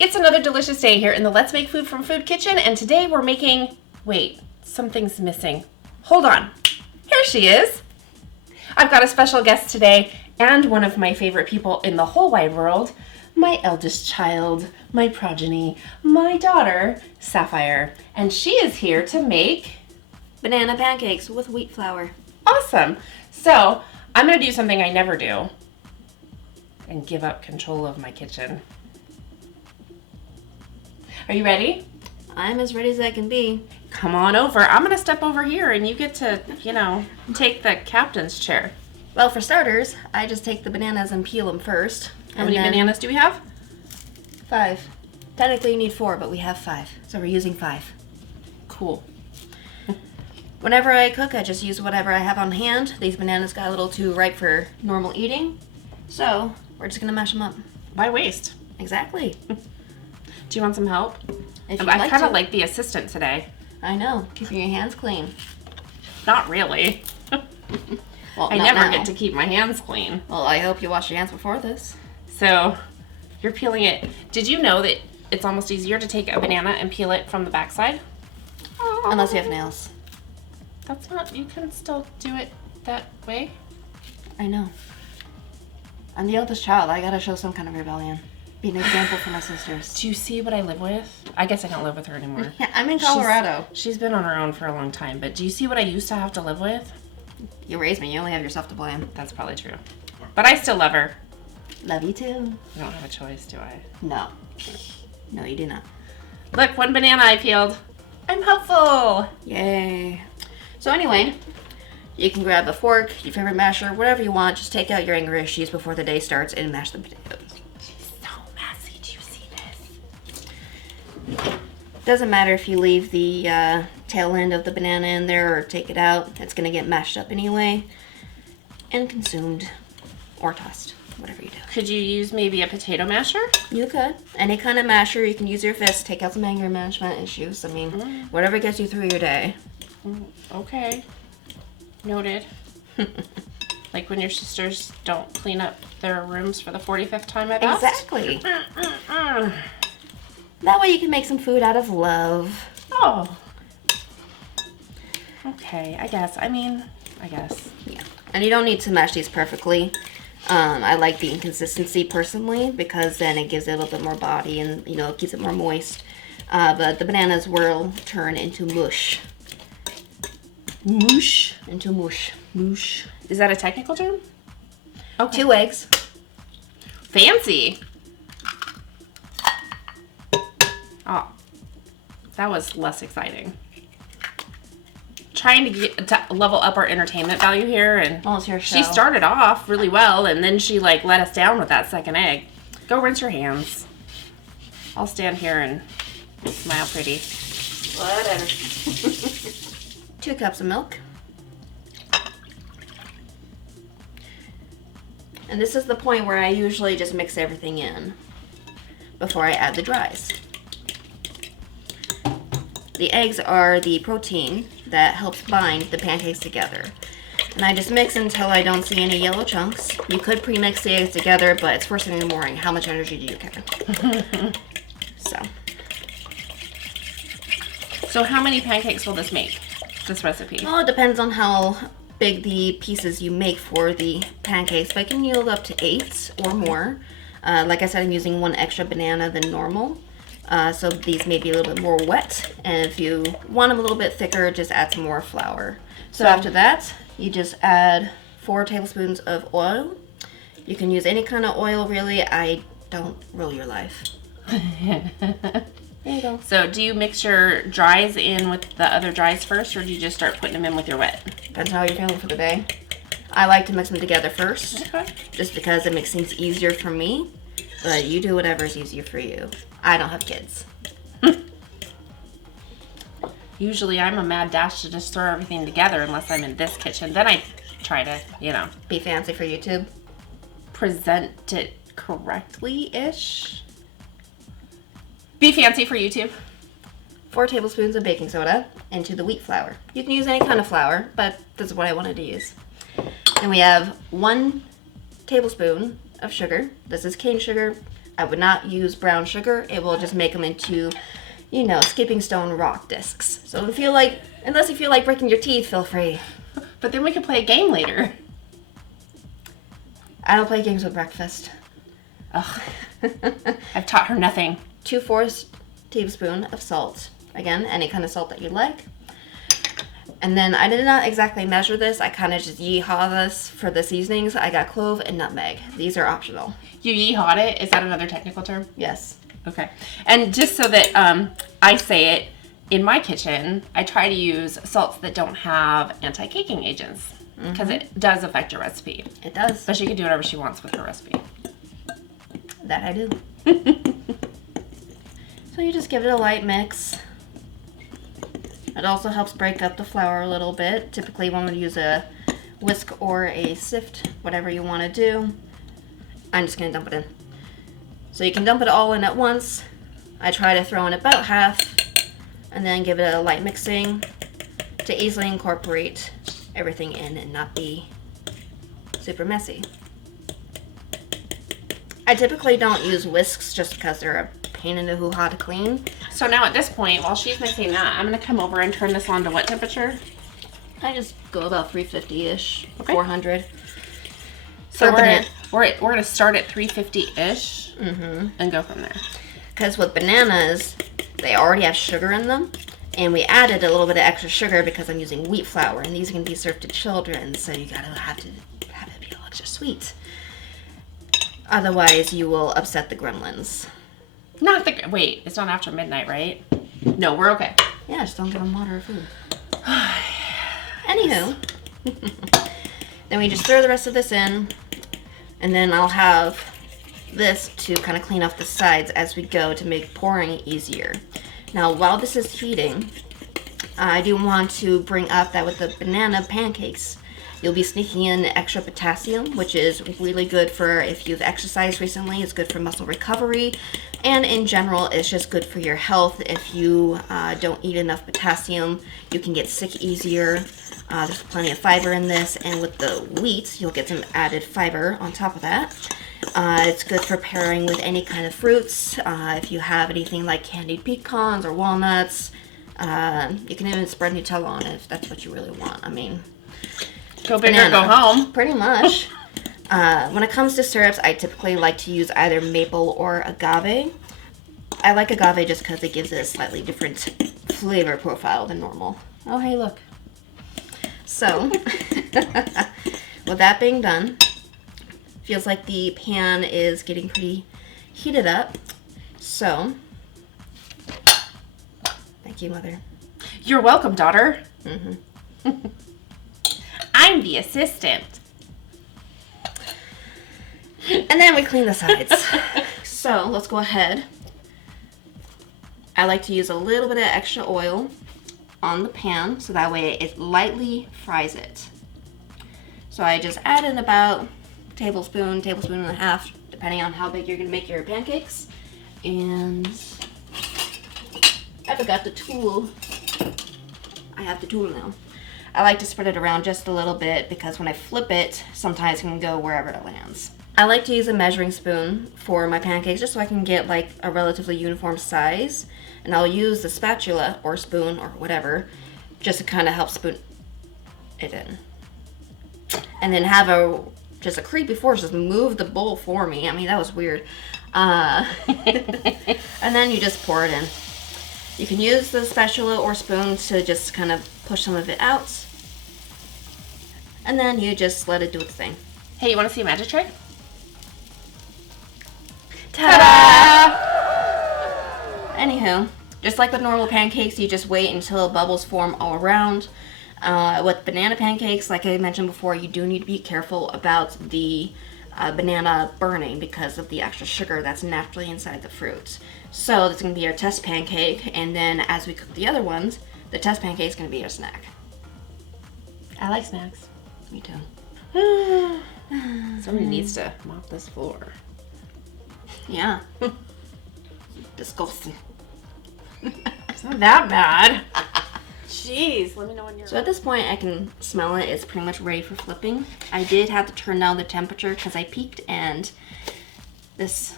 It's another delicious day here in the Let's Make Food from Food Kitchen, and today we're making, wait, something's missing. Hold on. Here she is. I've got a special guest today, and one of my favorite people in the whole wide world, my eldest child, my progeny, my daughter, Saphyre. And she is here to make banana pancakes with wheat flour. Awesome. So I'm going to do something I never do and give up control of my kitchen. Are you ready? I'm as ready as I can be. Come on over. I'm going to step over here and you get to, take the captain's chair. Well, for starters, I just take the bananas and peel them first. How many bananas do we have? 5. Technically you need 4, but we have 5. So we're using 5. Cool. Whenever I cook, I just use whatever I have on hand. These bananas got a little too ripe for normal eating. So we're just going to mash them up. Why waste? Exactly. Do you want some help? If I kind of like the assistant today. I know. Keeping your hands clean. Not really. Well, I never get to keep my hands clean. Well, I hope you wash your hands before this. So, you're peeling it. Did you know that it's almost easier to take a banana and peel it from the backside? Unless you have nails. That's not, you can still do it that way. I know. I'm the eldest child. I gotta show some kind of rebellion. Be an example for my sisters. Do you see what I live with? I guess I don't live with her anymore. Yeah, I'm in Colorado. She's been on her own for a long time, but do you see what I used to have to live with? You raised me. You only have yourself to blame. That's probably true. But I still love her. Love you too. I don't have a choice, do I? No. No, you do not. Look, one banana I peeled. I'm hopeful. Yay. So anyway, you can grab a fork, your favorite masher, whatever you want. Just take out your angry issues before the day starts and mash the potatoes. She's so messy. Do you see this? Doesn't matter if you leave the tail end of the banana in there or take it out. It's going to get mashed up anyway and consumed or tossed, whatever you do. Could you use maybe a potato masher? You could. Any kind of masher. You can use your fist. Take out some anger management issues. I mean, whatever gets you through your day. Okay. Noted. Like when your sisters don't clean up their rooms for the 45th time I've asked? Exactly. That way you can make some food out of love. Oh. Okay, I guess. Yeah. And you don't need to mash these perfectly. I like the inconsistency personally because then it gives it a little bit more body and, it keeps it more moist. But the bananas will turn into mush. Moosh? Into mush. Moosh. Is that a technical term? Okay. 2 eggs. Fancy. Oh, that was less exciting. Trying to get to level up our entertainment value here, and Well, it's your show. she started off really well, and then she let us down with that second egg. Go rinse your hands. I'll stand here and smile pretty. Whatever. 2 cups of milk. And this is the point where I usually just mix everything in before I add the dries. The eggs are the protein that helps bind the pancakes together. And I just mix until I don't see any yellow chunks. You could pre-mix the eggs together, but it's first thing in the morning. How much energy do you care? So how many pancakes will this make, this recipe? Well, it depends on how big the pieces you make for the pancakes, but it can yield up to 8 or more. Like I said, I'm using 1 extra banana than normal. So these may be a little bit more wet, and if you want them a little bit thicker, just add some more flour. So after that, you just add 4 tablespoons of oil. You can use any kind of oil, really. I don't rule your life. There you go. So do you mix your dries in with the other dries first, or do you just start putting them in with your wet? Depends how you're feeling for the day. I like to mix them together first, Okay. just because it makes things easier for me. But you do whatever is easier for you. I don't have kids. Usually I'm a mad dash to just throw everything together unless I'm in this kitchen. Then I try to, Be fancy for YouTube. present it correctly-ish. Be fancy for YouTube. 4 tablespoons of baking soda into the wheat flour. You can use any kind of flour, but this is what I wanted to use. And we have 1 tablespoon of sugar. This is cane sugar. I would not use brown sugar. It will just make them into, you know, skipping stone rock discs. So if you feel like, unless you feel like breaking your teeth, feel free. But then we could play a game later. I don't play games with breakfast. Ugh. I've taught her nothing. 2/4 tablespoon of salt. Again, any kind of salt that you like. And then I did not exactly measure this. I kind of just yeehaw this for the seasonings. I got clove and nutmeg. These are optional. You yeehawed it? Is that another technical term? Yes. Okay. And just so that I say it, in my kitchen, I try to use salts that don't have anti-caking agents because it does affect your recipe. It does. But she can do whatever she wants with her recipe. That I do. So you just give it a light mix. It also helps break up the flour a little bit. Typically one would use a whisk or a sift, whatever you want to do. I'm just going to dump it in. So you can dump it all in at once. I try to throw in about half and then give it a light mixing to easily incorporate everything in and not be super messy. I typically don't use whisks just because they're a pain in the hoo-ha to clean. So now at this point, while she's mixing that, I'm going to come over and turn this on to what temperature? I just go about 350-ish, Okay. 400. So For we're going to start at 350-ish and go from there. Because with bananas, they already have sugar in them. And we added a little bit of extra sugar because I'm using wheat flour. And these are going to be served to children, so you gotta have it be a little extra sweet. Otherwise, you will upset the gremlins. Wait, it's not after midnight, right? No, we're okay. Yeah, just don't give them water or food. Anywho, then we just throw the rest of this in, and then I'll have this to kind of clean off the sides as we go to make pouring easier. Now, while this is heating, I do want to bring up that with the banana pancakes, you'll be sneaking in extra potassium, which is really good for if you've exercised recently. It's good for muscle recovery. And in general, it's just good for your health. If you don't eat enough potassium, you can get sick easier. There's plenty of fiber in this. And with the wheat, you'll get some added fiber on top of that. It's good for pairing with any kind of fruits. If you have anything like candied pecans or walnuts, you can even spread Nutella on it if that's what you really want. I mean, go big or go home. Pretty much. When it comes to syrups, I typically like to use either maple or agave. I like agave just because it gives it a slightly different flavor profile than normal. Oh, hey, look. So, with that being done, feels like the pan is getting pretty heated up. So, thank you, Mother. You're welcome, daughter. I'm the assistant. And then we clean the sides. So let's go ahead. I like to use a little bit of extra oil on the pan so that way it lightly fries it. So I just add in about tablespoon and a half, depending on how big you're gonna make your pancakes. And I forgot the tool. I have the tool now. I like to spread it around just a little bit because when I flip it, sometimes it can go wherever it lands. I like to use a measuring spoon for my pancakes just so I can get like a relatively uniform size. And I'll use the spatula or spoon or whatever just to kind of help spoon it in. And then have just a creepy force just move the bowl for me. I mean, that was weird. And then you just pour it in. You can use the spatula or spoon to just kind of push some of it out. And then you just let it do its thing. Hey, you want to see a magic trick? Ta-da! Anywho, just like with normal pancakes, you just wait until bubbles form all around. With banana pancakes, like I mentioned before, you do need to be careful about the banana burning because of the extra sugar that's naturally inside the fruit. So this is going to be our test pancake, and then as we cook the other ones, the test pancake is going to be our snack. I like snacks. Me too. Somebody needs to mop this floor. Yeah. Disgusting. It's not that bad. Jeez, let me know when you're So at this point I can smell it. It's pretty much ready for flipping. I did have to turn down the temperature because I peeked and this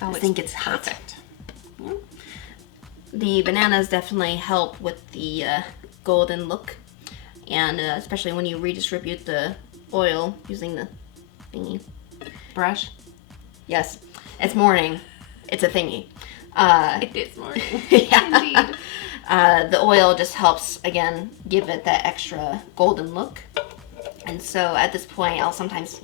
I think it's hot. perfect. Yeah. The bananas definitely help with the golden look, and especially when you redistribute the oil using the thingy. Brush? Yes, it's morning. It's a thingy. It is morning. Yeah. Indeed. The oil just helps, again, give it that extra golden look. And so at this point, I'll sometimes,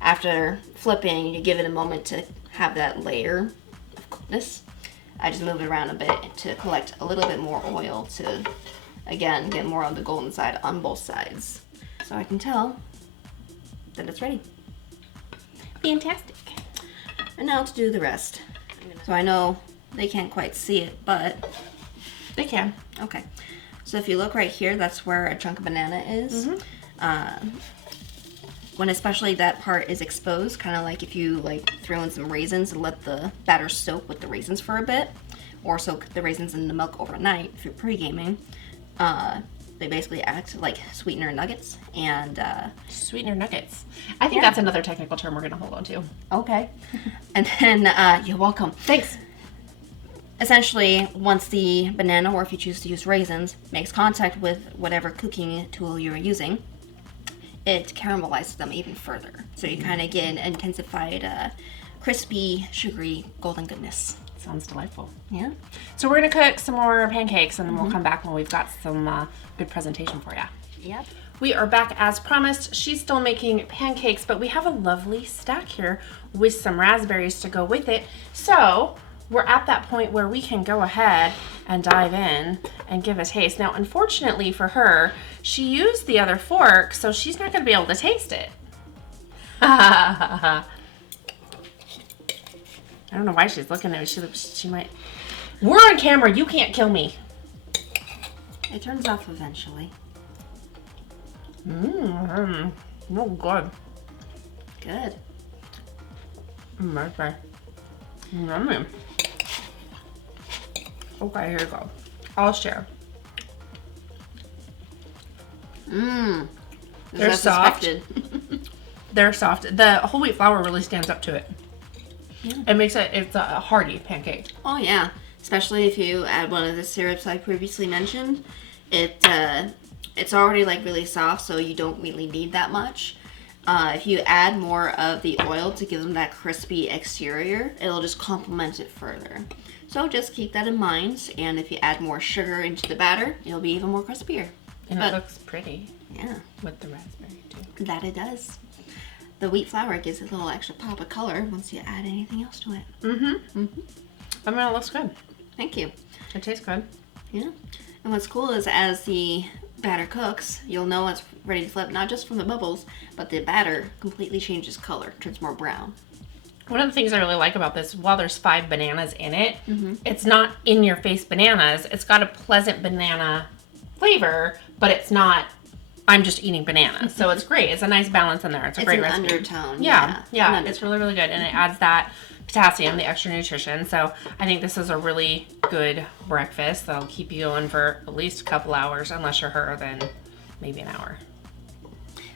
after flipping, you give it a moment to have that layer of cookness. I just move it around a bit to collect a little bit more oil to, again, get more on the golden side on both sides. So I can tell that it's ready. Fantastic. And now to do the rest. So I know they can't quite see it, but They can. okay. So if you look right here, that's where a chunk of banana is. When especially that part is exposed, kind of like if you throw in some raisins and let the batter soak with the raisins for a bit, or soak the raisins in the milk overnight if you're pre-gaming. They basically act like sweetener nuggets and Sweetener nuggets. I think that's another technical term we're going to hold on to. okay. And then you're welcome. Thanks. Essentially, once the banana, or if you choose to use raisins, makes contact with whatever cooking tool you're using, it caramelizes them even further. So you kind of get an intensified, crispy, sugary, golden goodness. Sounds delightful. Yeah. So we're going to cook some more pancakes, and then we'll come back when we've got some good presentation for you. Yep. We are back as promised. She's still making pancakes, but we have a lovely stack here with some raspberries to go with it. So we're at that point where we can go ahead and dive in and give a taste. Now, unfortunately for her, she used the other fork, so she's not going to be able to taste it. I don't know why she's looking at me. She might. We're on camera. You can't kill me. It turns off eventually. Oh, good. Good. Okay. Yummy. Okay, here you go. I'll share. They're soft. They're soft. The whole wheat flour really stands up to it. Yeah. It makes it's a hearty pancake. Oh yeah, especially if you add one of the syrups I previously mentioned. It's already really soft, so you don't really need that much. If you add more of the oil to give them that crispy exterior, it'll just complement it further. So just keep that in mind, and if you add more sugar into the batter, it'll be even more crispier. And it looks pretty. Yeah. With the raspberry too. That it does. The wheat flour gives it a little extra pop of color once you add anything else to it. I mean, it looks good. Thank you. It tastes good. Yeah. And what's cool is as the batter cooks, you'll know it's ready to flip, not just from the bubbles, but the batter completely changes color, turns more brown. One of the things I really like about this, while there's 5 bananas in it, it's not in-your-face bananas. It's got a pleasant banana flavor, but it's not, I'm just eating bananas. So it's great. It's a nice balance in there. It's a great recipe. It's an undertone. Yeah. Undertone. It's really, really good. And it adds that potassium, the extra nutrition. So I think this is a really good breakfast that'll keep you going for at least a couple hours, unless you're her, then maybe an hour.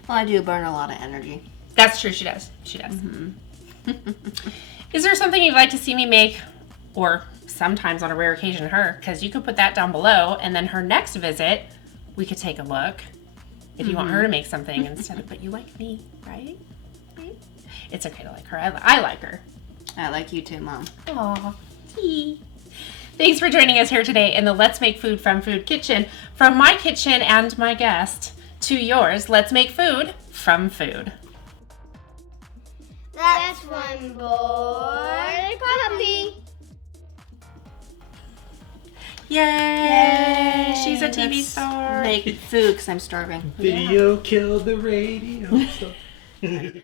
Well, I do burn a lot of energy. That's true. She does. She does. Is there something you'd like to see me make, or sometimes on a rare occasion her? Because you could put that down below, and then her next visit, we could take a look. If you want her to make something instead of, but you like me, right? It's okay to like her. I like her. I like you too, Mom. Aw. Thanks for joining us here today in the Let's Make Food from Food Kitchen. From my kitchen and my guest to yours, let's make food from food. That's one boy coffee. Yay! She's a TV star. Make food because I'm starving. Video killed the radio.